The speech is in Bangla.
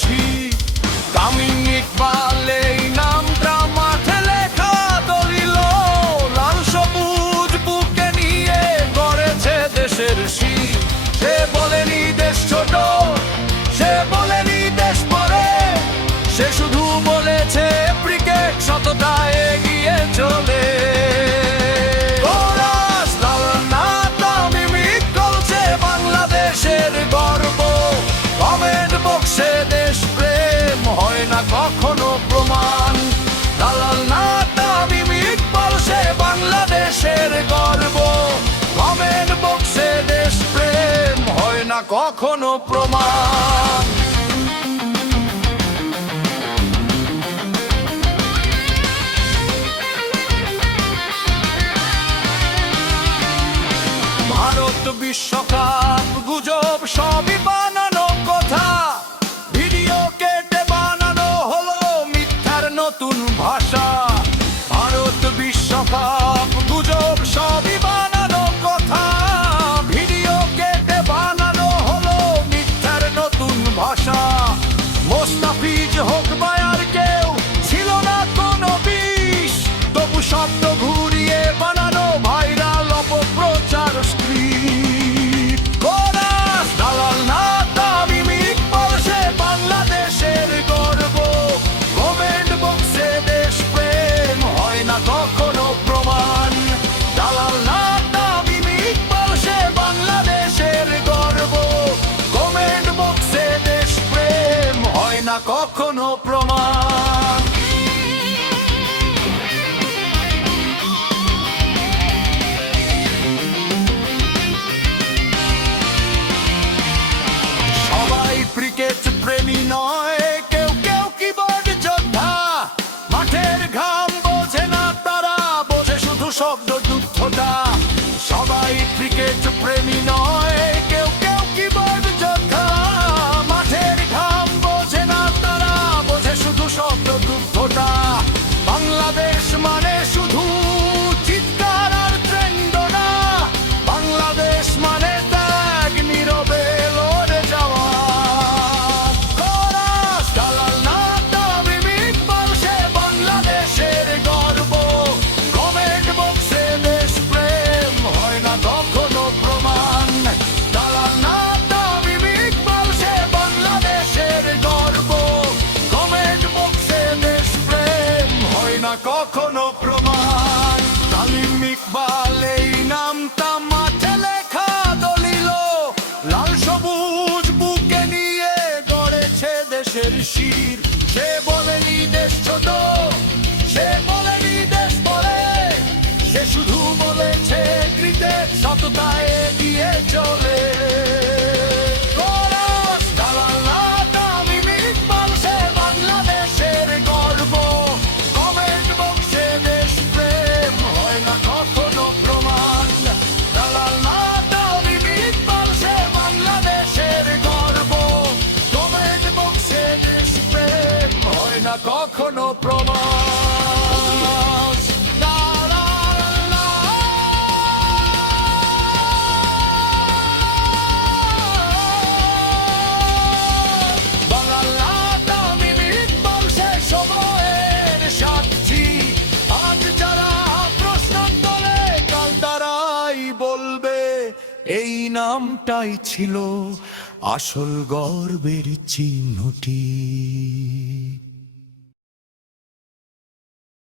শীত। তামিম ইকবাল এই নামটা মাঠে লেখা দলিল, লাল সবুজ বুকে নিয়ে গড়েছে দেশের শীত। সে বলেনি দেশ ছোট, সে বলেনি দেশ পরে, সে শুধু বলেছে ক্রিকেট সততা এগিয়ে চলে। বাংলাদেশের গর্ব, কমেন্ট বক্সে দেশ প্রেম হয় না কখনো প্রমাণ। দালাল না তামিম ইকবাল, সে বাংলাদেশের গর্ব, কমেন্ট বক্সে দেশ প্রেম হয় না কখনো প্রমাণ। ভারত বিশ্বকাপ গুজব সবই বানানো কথা, ভিডিও কেটে বানানো হলো মিথ্যার নতুন ভাষা। ভারত বিশ্বকাপ গুজব সবই বানানো কথা, ভিডিও কেটে বানানো হলো মিথ্যার নতুন ভাষা। মোস্তাফিজ হোক বা আর কেউ, ছিল না কোনো বিষ, তবু শব্দ ঘুরিয়ে বানানো ভাইরাল অপপ্রচার স্ক্রিপ্ট। কোরাস দালাল না তামিম ইকবাল, সে বাংলাদেশের গর্ব, কমেন্ট বক্সে দেশ প্রেম হয় না কখনো প্রমাণ। দালাল না তামিম ইকবাল, সে বাংলাদেশের গর্ব, কমেন্ট বক্সে দেশ প্রেম হয় না কখনো প্রমাণ। ক্রিকেট প্রেমী নয়, কেউ কেউ কিবোর্ড যোদ্ধা, মাঠের ঘাম বোঝে না তারা, বোঝে শুধু শব্দ যুদ্ধটা। সবাই ক্রিকেট প্রেমী নয়, কেউ কেউ কিবোর্ড যোদ্ধা, মাঠের ঘাম বোঝে না তারা, বোঝে শুধু শব্দ যুদ্ধটা। বাংলাদেশ মানে শুধু চিৎকার আর ট্রেন্ড না, বাংলাদেশ মানে ত্যাগ, নীরবে লড়ে যাওয়া। কখনো প্রমাণ। তামিম ইকবাল এই নামটা মাঠে লেখা দলিল, লাল সবুজ বুকে নিয়ে গড়েছে দেশের শির। সে বলেনি দেশ ছোট, সে বলেনি দেশ পরে, সে শুধু বলেছে ক্রিকেট সততা এগিয়ে চলে। কখনো প্রমাণ। বাংলা তামিম ইকবাল, সে সময়ের সাক্ষী, আজ যারা প্রশ্ন তোলে কাল তারাই বলবে এই নামটাই ছিল আসল গর্বের চিহ্নটি।